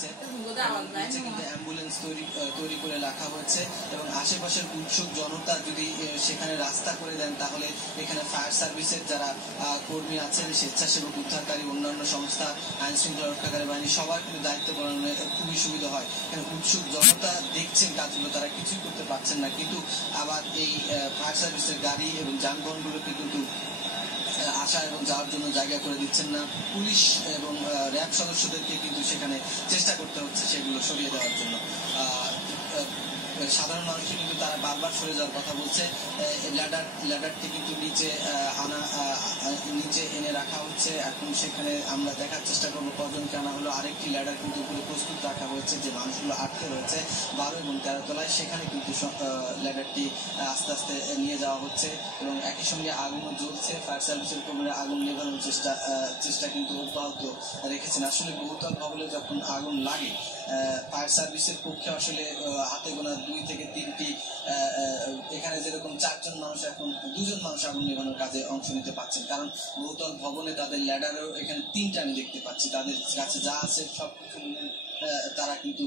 হয়েছে, নিচে কিন্তু অ্যাম্বুলেন্স তৈরি করে রাখা হয়েছে এবং আশেপাশের উৎসুক জনতা যদি সেখানে রাস্তা করে দেন তাহলে এখানে ফায়ার সার্ভিসের যারা কর্মী আছেন, স্বেচ্ছাসেবক উদ্ধারকারী অন্যান্য সংস্থা, আইন শৃঙ্খলা রক্ষাকারী বাহিনী সবার কিন্তু দায়িত্ব পালনে খুবই সুবিধা হয়। কারণ উৎসুক জনতা দেখছেন কাজগুলো, তারা কিছুই করতে পারছেন না, কিন্তু আবার এই ফায়ার সার্ভিসের গাড়ি এবং যানবাহনগুলোকে কিন্তু আসা এবং যাওয়ার জন্য জায়গা করে দিচ্ছেন না। পুলিশ এবং র্যাব সদস্যদেরকে কিন্তু সেখানে চেষ্টা করতে হচ্ছে সেগুলো সরিয়ে দেওয়ার জন্য। সাধারণ মানুষকে কিন্তু তারা বারবার সরে যাওয়ার কথা বলছে। ল্যাডারটি কিন্তু নিচে এনে রাখা হচ্ছে। এখন সেখানে আমরা দেখার চেষ্টা করবো কজনকে আনা হলো। আরেকটি ল্যাডার কিন্তু উপরে প্রস্তুত রাখা হয়েছে, যে মানুষগুলো আটকে রয়েছে 12 এবং 13 তলায়, সেখানে কিন্তু ল্যাডারটি আস্তে আস্তে নিয়ে যাওয়া হচ্ছে এবং একই সঙ্গে আগুনও জ্বলছে। ফায়ার সার্ভিসের কর্মীরা আগুন নেভানোর চেষ্টা কিন্তু অব্যাহত রেখেছেন। আসলে বহুতল ভবনে যখন আগুন লাগে, ফায়ার সার্ভিসের পক্ষে আসলে হাতে গোনা 2 থেকে 3টি, এখানে যেরকম 4 জন মানুষ, এখন 2 জন মানুষ আগুন নেভানোর কাজে অংশ নিতে পারছেন, কারণ বহুতল ভবনে তাদের ল্যাডারও এখানে 3টা আমি দেখতে পাচ্ছি। তাদের কাছে যা আছে সবকিছু তারা কিন্তু